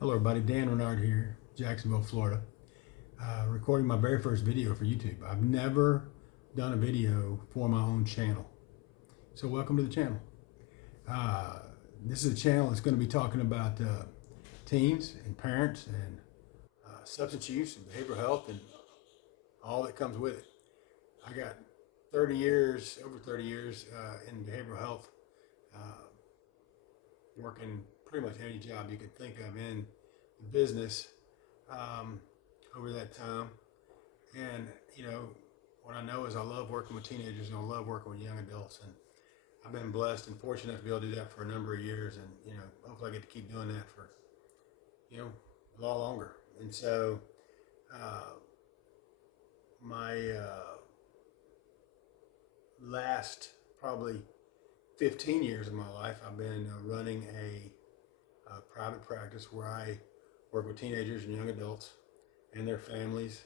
Hello everybody, Dan Renard here, Jacksonville, Florida. Recording my very first video for YouTube. I've never done a video for my own channel. So welcome to the channel. This is a channel that's going to be talking about teens and parents and substance use and behavioral health and all that comes with it. I got 30 years, over 30 years in behavioral health, working pretty much any job you could think of in the business over that time. And, what I know is I love working with teenagers and I love working with young adults. And I've been blessed and fortunate to be able to do that for a number of years. And, hopefully I get to keep doing that for, a lot longer. And so my last probably 15 years of my life, I've been running a private practice where I work with teenagers and young adults and their families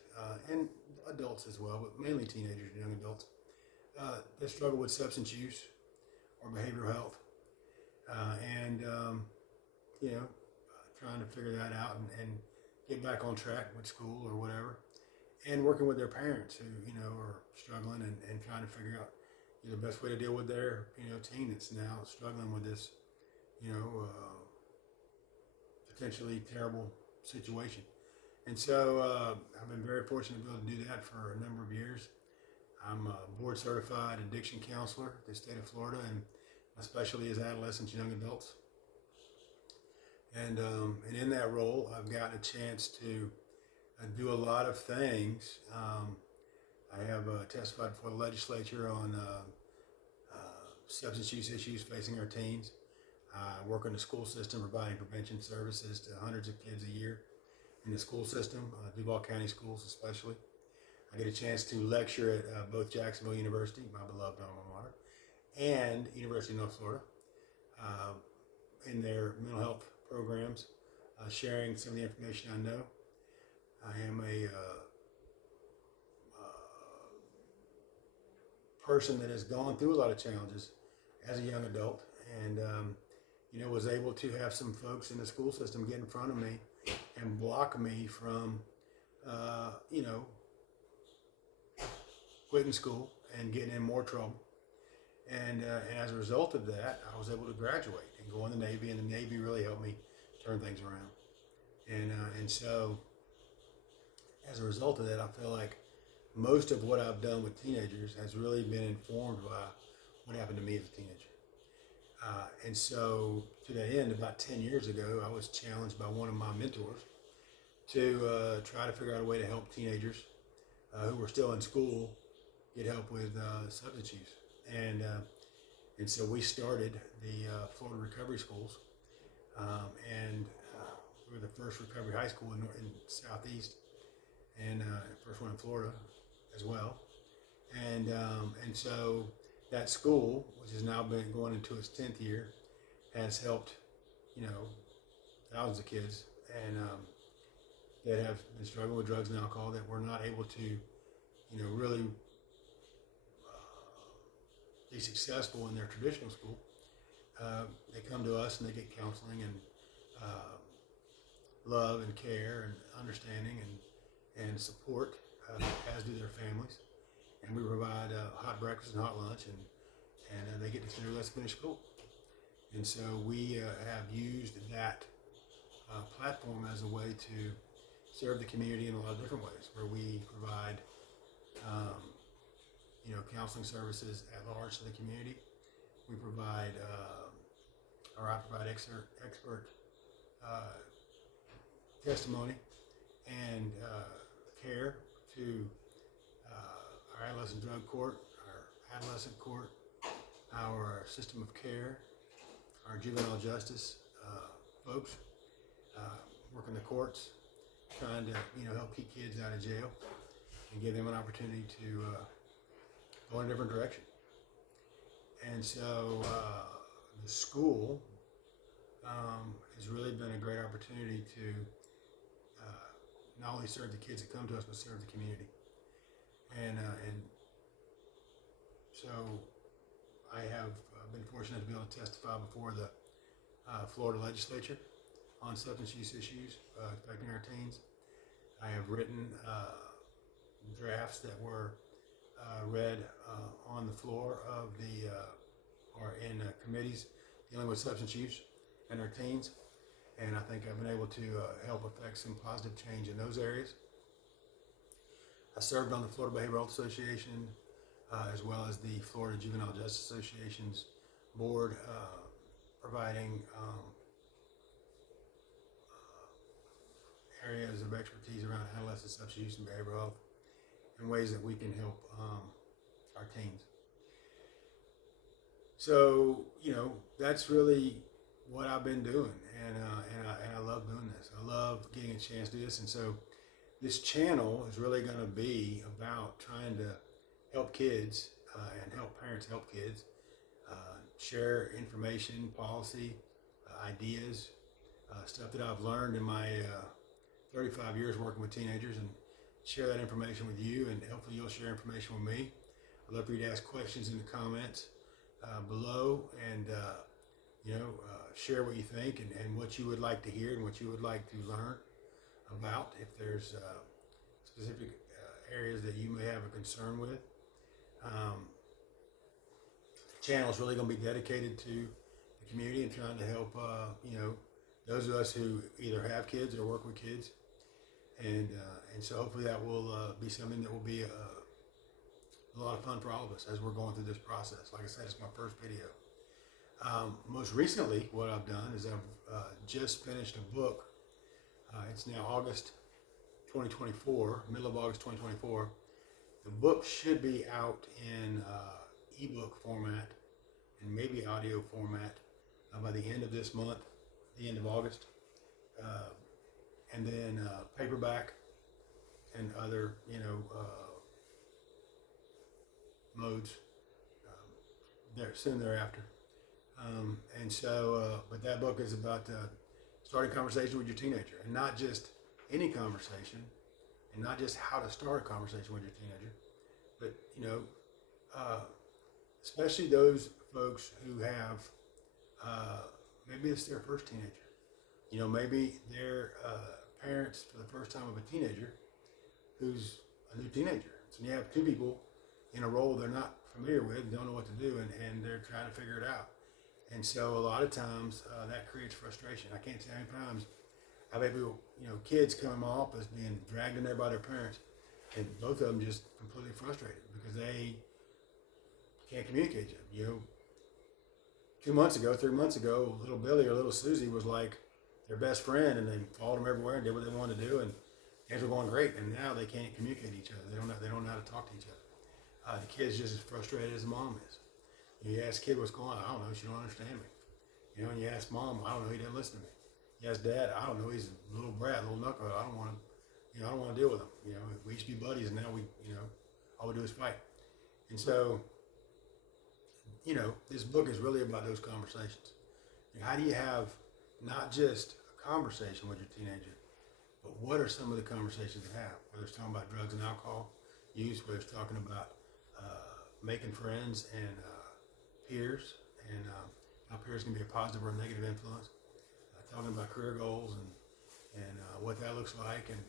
and adults as well, but mainly teenagers and young adults that struggle with substance use or behavioral health, and trying to figure that out and get back on track with school or whatever, and working with their parents who are struggling and trying to figure out the best way to deal with their teen that's now struggling with this potentially terrible situation. And so I've been very fortunate to be able to do that for a number of years. I'm a board certified addiction counselor in the state of Florida, and my specialty is adolescents and young adults. And in that role, I've gotten a chance to do a lot of things. I have testified before the legislature on substance use issues facing our teens. I work in the school system providing prevention services to hundreds of kids a year in the school system, Duval County schools especially. I get a chance to lecture at both Jacksonville University, my beloved alma mater, and University of North Florida in their mental health programs, sharing some of the information I know. I am a person that has gone through a lot of challenges as a young adult, and was able to have some folks in the school system get in front of me and block me from, quitting school and getting in more trouble. And as a result of that, I was able to graduate and go in the Navy, and the Navy really helped me turn things around. And so, as a result of that, I feel like most of what I've done with teenagers has really been informed by what happened to me as a teenager. And so, to that end, about 10 years ago, I was challenged by one of my mentors to try to figure out a way to help teenagers who were still in school get help with substance use. And so we started the Florida Recovery Schools, and we were the first recovery high school in Southeast, and first one in Florida as well. And so that school, which has now been going into its 10th year, has helped thousands of kids and that have been struggling with drugs and alcohol that were not able to really be successful in their traditional school. They come to us and they get counseling and love and care and understanding and support, as do their families. And we provide hot breakfast and hot lunch, and they get to say, let's finish school. And so we have used that platform as a way to serve the community in a lot of different ways, where we provide counseling services at large to the community. We provide, or I provide expert testimony and care to our adolescent drug court, our adolescent court, our system of care, our juvenile justice folks, work in the courts, trying to help keep kids out of jail and give them an opportunity to go in a different direction. And so the school has really been a great opportunity to not only serve the kids that come to us, but serve the community. And so I have been fortunate to be able to testify before the Florida legislature on substance use issues affecting our teens. I have written drafts that were read on the floor of the or in committees dealing with substance use and our teens, and I think I've been able to help affect some positive change in those areas. I served on the Florida Behavioral Health Association as well as the Florida Juvenile Justice Association's board, providing areas of expertise around adolescent substance use and behavioral health in ways that we can help our teens. So, that's really what I've been doing, and I love doing this. I love getting a chance to do this, and so this channel is really going to be about trying to help kids and help parents help kids share information, policy, ideas, stuff that I've learned in my 35 years working with teenagers, and share that information with you, and hopefully you'll share information with me. I'd love for you to ask questions in the comments below, and share what you think and what you would like to hear and what you would like to learn about. If there's specific areas that you may have a concern with, the channel is really going to be dedicated to the community and trying to help those of us who either have kids or work with kids, and so hopefully that will be something that will be a lot of fun for all of us as we're going through this process. Like I said, it's my first video. Most recently, what I've done is I've just finished a book. It's now August 2024, middle of August 2024. The book should be out in ebook format and maybe audio format by the end of this month, the end of August, and then paperback and other modes there soon thereafter. But that book is about starting conversation with your teenager, and not just any conversation, and not just how to start a conversation with your teenager, but especially those folks who have maybe it's their first teenager. Maybe they're parents for the first time of a teenager who's a new teenager. So you have two people in a role they're not familiar with, don't know what to do, and they're trying to figure it out. And so a lot of times that creates frustration. I can't tell how many times I've had people, kids come in my office being dragged in there by their parents, and both of them just completely frustrated because they can't communicate yet. 3 months ago, little Billy or little Susie was like their best friend, and they followed them everywhere and did what they wanted to do, and things were going great. And now they can't communicate to each other. They don't know how to talk to each other. The kid's just as frustrated as the mom is. You ask kid what's going on, I don't know, she don't understand me. And you ask mom, I don't know, he didn't listen to me. You ask dad, I don't know, he's a little brat, a little knucklehead. I don't want to deal with him. We used to be buddies, and now all we do is fight. And so, this book is really about those conversations. How do you have not just a conversation with your teenager, but what are some of the conversations to have? Whether it's talking about drugs and alcohol use, whether it's talking about making friends and peers, and how peers can be a positive or a negative influence. Talking about career goals and what that looks like, and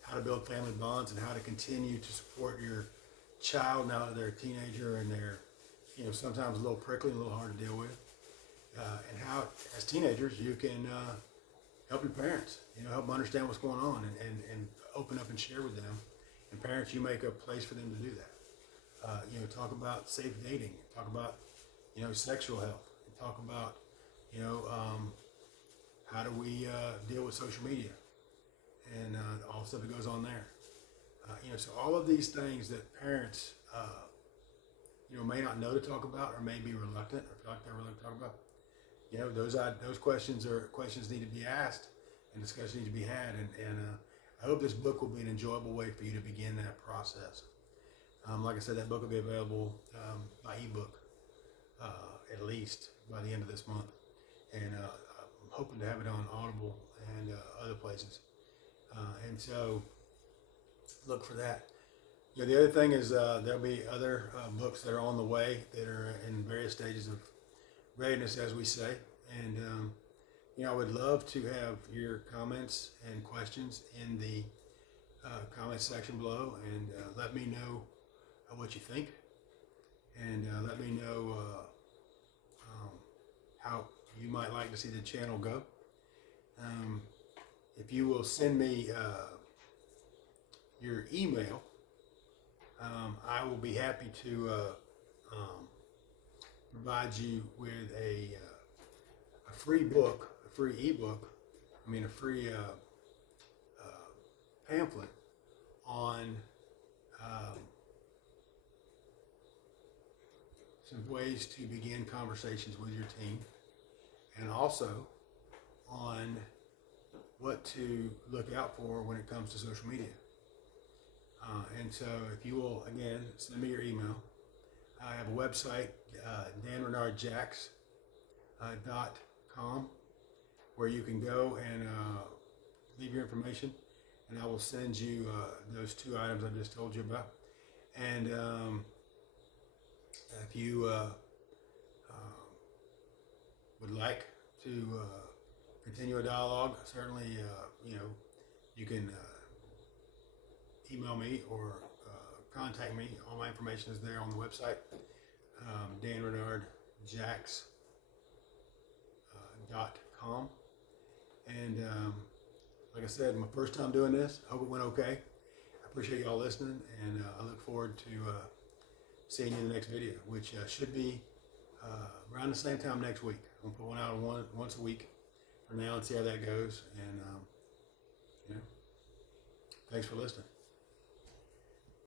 how to build family bonds, and how to continue to support your child now that they're a teenager and they're sometimes a little prickly and a little hard to deal with, and how as teenagers you can help your parents, help them understand what's going on, and open up and share with them. And parents, you make a place for them to do that. Talk about safe dating, talk about sexual health, and talk about how do we deal with social media and all the stuff that goes on there. So all of these things that parents may not know to talk about, or may be reluctant, or feel like they're reluctant to talk about. Those questions need to be asked, and discussion needs to be had. And I hope this book will be an enjoyable way for you to begin that process. Like I said, that book will be available by ebook at least by the end of this month, and I'm hoping to have it on Audible and other places. And so look for that. The other thing is there'll be other books that are on the way that are in various stages of readiness, as we say. And I would love to have your comments and questions in the comment section below, and let me know what you think, and let me know how you might like to see the channel go. If you will send me your email, I will be happy to provide you with a free book, a free ebook, a free pamphlet on some ways to begin conversations with your team, and also on what to look out for when it comes to social media. And so if you will, again, send me your email. I have a website, danrenardjacks.com, where you can go and leave your information, and I will send you those 2 items I just told you about. And if you would like to continue a dialogue, certainly, you can email me or contact me. All my information is there on the website, danrenardjacks.com. And like I said, my first time doing this. Hope it went okay. I appreciate y'all listening, and I look forward to seeing you in the next video, which should be around the same time next week. I'm going to put one out once a week for now and see how that goes. And thanks for listening.